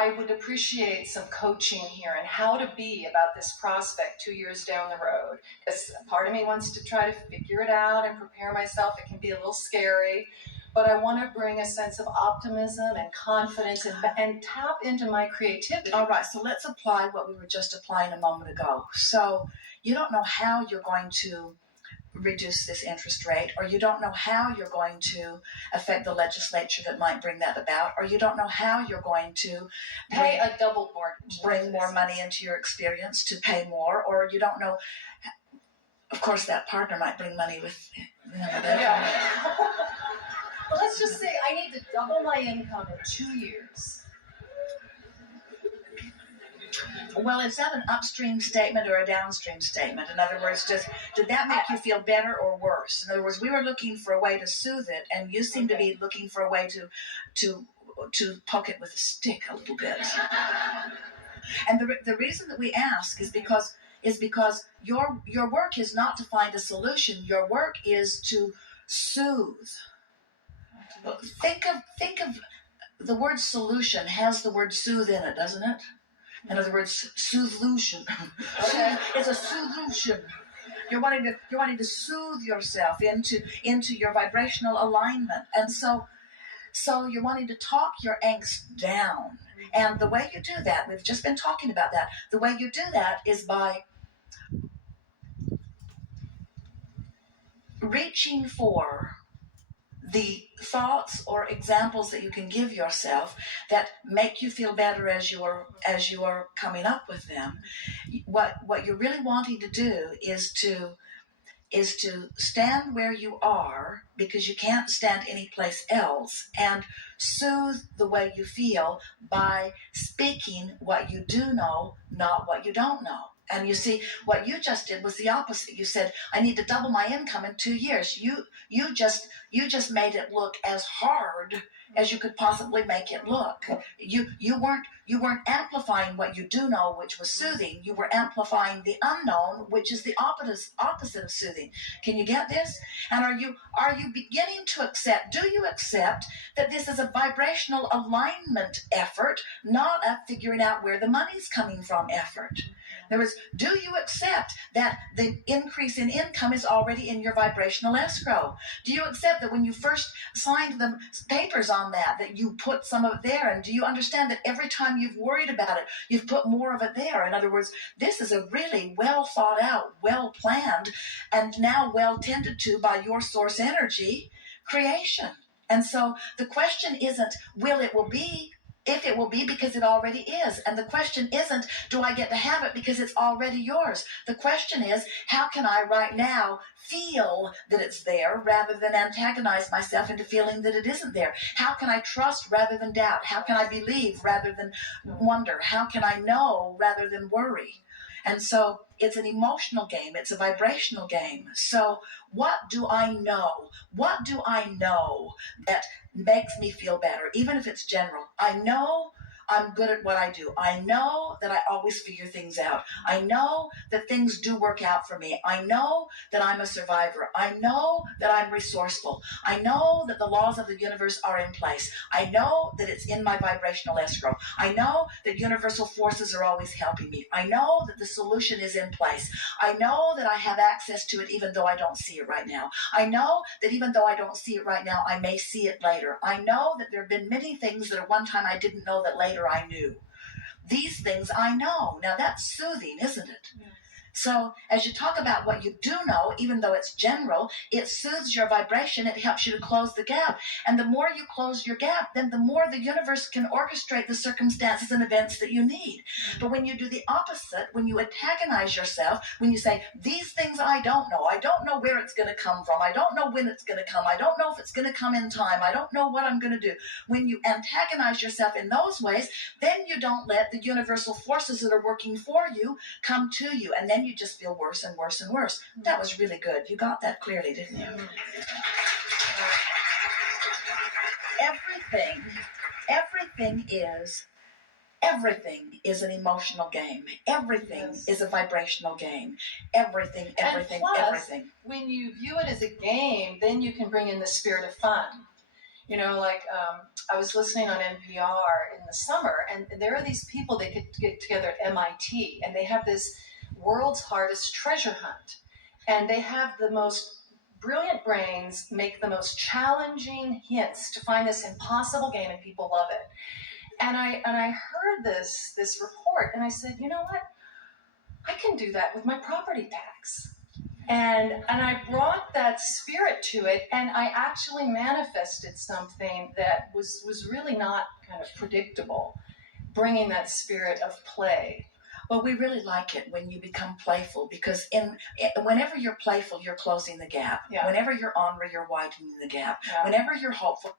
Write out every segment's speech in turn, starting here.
I would appreciate some coaching here and how to be about this prospect 2 years down the road. Because part of me wants to try to figure it out and prepare myself. It can be a little scary, but I want to bring a sense of optimism and confidence and tap into my creativity. All right, so let's apply what we were just applying a moment ago. So you don't know how you're going to reduce this interest rate, or you don't know how you're going to affect the legislature that might bring that about, or you don't know how you're going to pay a double mortgage, bring more money into your experience to pay more, or you don't know. Of course, that partner might bring money with. Yeah. Well, let's just say I need to double my income in 2 years. Well, is that an upstream statement or a downstream statement? In other words, did that make you feel better or worse? In other words, we were looking for a way to soothe it, and you seem to be looking for a way to poke it with a stick a little bit. And the reason that we ask is because your work is not to find a solution. Your work is to soothe. Think of the word solution has the word soothe in it, doesn't it? In other words, solution. Okay. It's a solution. You're wanting to soothe yourself into your vibrational alignment, and so you're wanting to talk your angst down. And the way you do that, we've just been talking about that. The way you do that is by reaching for the thoughts or examples that you can give yourself that make you feel better as you are coming up with them. What you're really wanting to do is to stand where you are, because you can't stand anyplace else, and soothe the way you feel by speaking what you do know, not what you don't know. And you see, what you just did was the opposite. You said, I need to double my income in 2 years. You just made it look as hard as you could possibly make it look. You weren't amplifying what you do know, which was soothing. You were amplifying the unknown, which is the opposite of soothing. Can you get this? And are you beginning to accept? Do you accept that this is a vibrational alignment effort, not a figuring out where the money's coming from effort? In other words, do you accept that the increase in income is already in your vibrational escrow? Do you accept that when you first signed the papers on that you put some of it there? And do you understand that every time you've worried about it, you've put more of it there? In other words, this is a really well thought out, well planned, and now well tended to by your source energy creation. And so the question isn't if it will be, because it already is. And the question isn't, do I get to have it because it's already yours? The question is, how can I right now feel that it's there rather than antagonize myself into feeling that it isn't there? How can I trust rather than doubt? How can I believe rather than wonder? How can I know rather than worry? And so it's an emotional game. It's a vibrational game. So what do I know? What do I know that makes me feel better, even if it's general? I know I'm good at what I do. I know that I always figure things out. I know that things do work out for me. I know that I'm a survivor. I know that I'm resourceful. I know that the laws of the universe are in place. I know that it's in my vibrational escrow. I know that universal forces are always helping me. I know that the solution is in place. I know that I have access to it even though I don't see it right now. I know that even though I don't see it right now, I may see it later. I know that there have been many things that at one time I didn't know that later I knew. These things I know. Now that's soothing, isn't it? Yes. So as you talk about what you do know, even though it's general, it soothes your vibration. It helps you to close the gap. And the more you close your gap, then the more the universe can orchestrate the circumstances and events that you need. But when you do the opposite, when you antagonize yourself, when you say, these things I don't know where it's going to come from, I don't know when it's going to come, I don't know if it's going to come in time, I don't know what I'm going to do. When you antagonize yourself in those ways, then you don't let the universal forces that are working for you come to you. And then you just feel worse and worse and worse. That was really good. You got that clearly, didn't you? Everything is an emotional game. Everything is a vibrational game. Everything. When you view it as a game, then you can bring in the spirit of fun. You know, like I was listening on NPR in the summer, and there are these people that get together at MIT, and they have this world's hardest treasure hunt. And they have the most brilliant brains make the most challenging hints to find this impossible game, and people love it. And I heard this report, and I said, you know what? I can do that with my property tax. And I brought that spirit to it, and I actually manifested something that was really not kind of predictable, bringing that spirit of play. Well, we really like it when you become playful, because whenever you're playful, you're closing the gap. Yeah. Whenever you're ornery, you're widening the gap. Yeah. Whenever you're hopeful,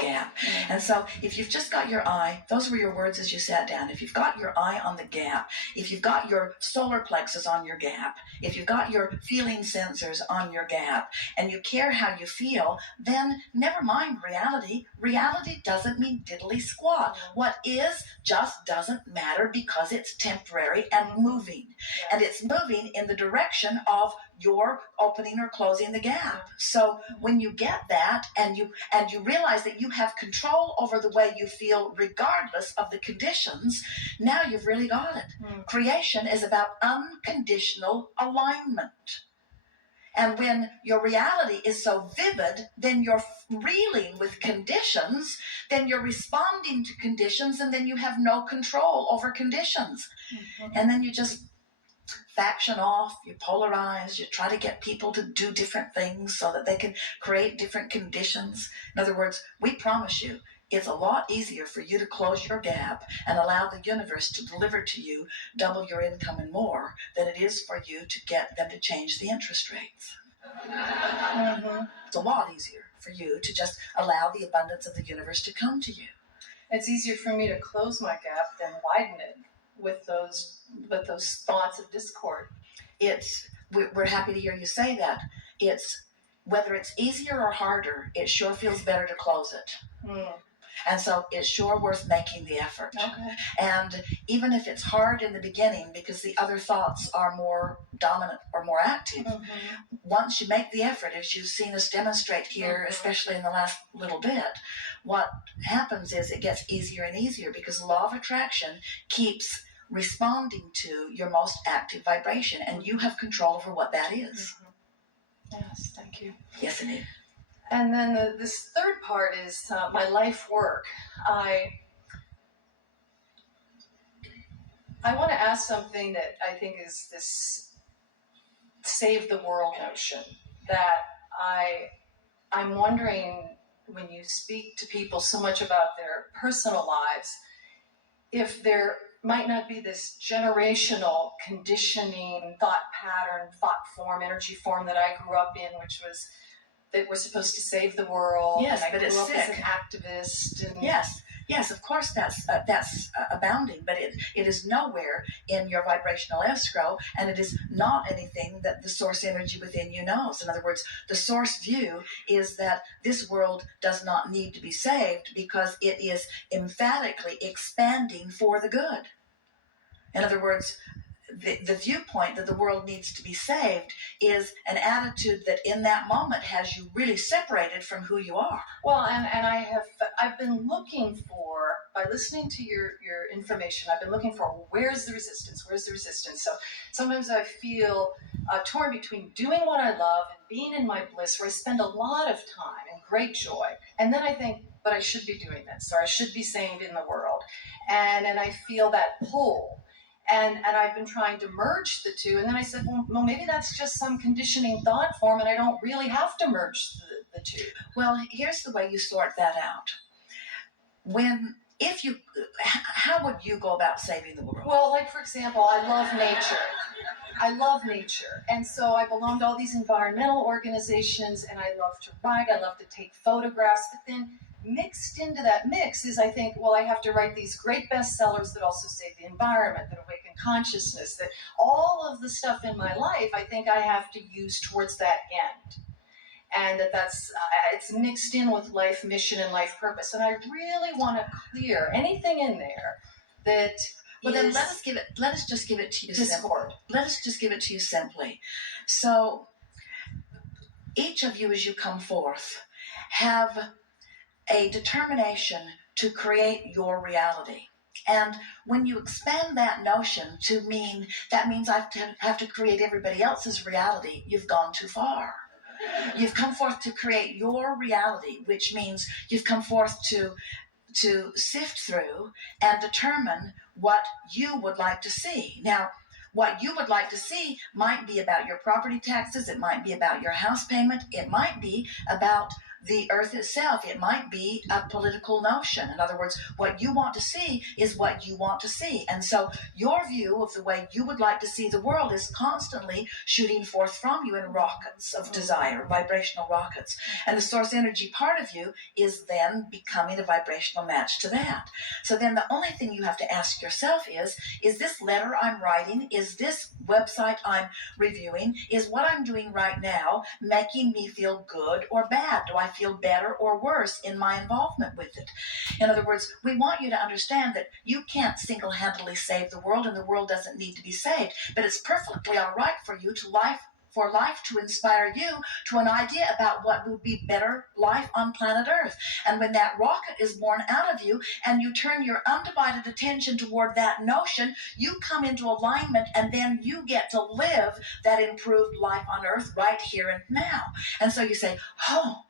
gap. Mm-hmm. And so if you've just got your eye, those were your words as you sat down, if you've got your eye on the gap, if you've got your solar plexus on your gap, if you've got your feeling sensors on your gap, and you care how you feel, then never mind reality. Reality doesn't mean diddly squat. What is just doesn't matter, because it's temporary and moving. Yeah. And it's moving in the direction of your opening or closing the gap. So when you get that, and you realize that you have control over the way you feel regardless of the conditions, now you've really got it. Creation is about unconditional alignment. And when your reality is so vivid, then you're reeling with conditions, then you're responding to conditions, and then you have no control over conditions. And then you just faction off, you polarize, you try to get people to do different things so that they can create different conditions. In other words, we promise you, it's a lot easier for you to close your gap and allow the universe to deliver to you double your income and more than it is for you to get them to change the interest rates. It's a lot easier for you to just allow the abundance of the universe to come to you. It's easier for me to close my gap than widen it with those thoughts of discord. We're happy to hear you say that. It's whether it's easier or harder, it sure feels better to close it. And so it's sure worth making the effort. Okay. And even if it's hard in the beginning because the other thoughts are more dominant or more active, once you make the effort, as you've seen us demonstrate here, especially in the last little bit, what happens is it gets easier and easier, because the law of attraction keeps responding to your most active vibration, and you have control over what that is. Yes, thank you. Yes, indeed. And then this third part is my life work. I want to ask something that I think is this save the world notion, that I'm wondering, when you speak to people so much about their personal lives, if there might not be this generational conditioning, thought pattern, thought form, energy form that I grew up in, which was that we're supposed to save the world. Yes, and I but grew it's up sick. as an activist. And Yes, of course that's abounding, but it is nowhere in your vibrational escrow, and it is not anything that the source energy within you knows. In other words, the source view is that this world does not need to be saved, because it is emphatically expanding for the good. In other words, the viewpoint that the world needs to be saved is an attitude that in that moment has you really separated from who you are. Well, and I've been looking for, by listening to your information, I've been looking for where's the resistance. So sometimes I feel torn between doing what I love and being in my bliss, where I spend a lot of time and great joy, and then I think, but I should be doing this, or I should be saving the world, and I feel that pull. And I've been trying to merge the two. And then I said, well, maybe that's just some conditioning thought form, and I don't really have to merge the two. Well, here's the way you sort that out. How would you go about saving the world? Well, like, for example, I love nature. And so I belong to all these environmental organizations, and I love to write, I love to take photographs, but then mixed into that mix is, I think, well, I have to write these great bestsellers that also save the environment, that awaken consciousness, that all of the stuff in my life, I think I have to use towards that end. And that's it's mixed in with life mission and life purpose. And I really want to clear anything in there that then let us just give it to you discord. Let us just give it to you simply. So each of you, as you come forth, have a determination to create your reality. And when you expand that notion to mean that means I have to create everybody else's reality, you've gone too far. You've come forth to create your reality, which means you've come forth to sift through and determine what you would like to see. Now, what you would like to see might be about your property taxes, it might be about your house payment, it might be about the earth itself, it might be a political notion. In other words, what you want to see is what you want to see. And so your view of the way you would like to see the world is constantly shooting forth from you in rockets of desire, vibrational rockets. And the source energy part of you is then becoming a vibrational match to that. So then the only thing you have to ask yourself is this letter I'm writing, is this website I'm reviewing, is what I'm doing right now making me feel good or bad? Do I feel better or worse in my involvement with it? In other words, we want you to understand that you can't single-handedly save the world, and the world doesn't need to be saved, but it's perfectly all right for you to for life to inspire you to an idea about what would be better life on planet Earth. And when that rocket is born out of you and you turn your undivided attention toward that notion, you come into alignment, and then you get to live that improved life on Earth right here and now. And so you say, oh,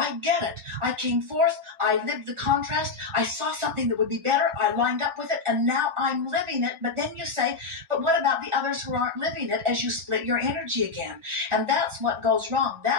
I get it. I came forth, I lived the contrast, I saw something that would be better, I lined up with it, and now I'm living it. But then you say, but what about the others who aren't living it, as you split your energy again? And that's what goes wrong. That's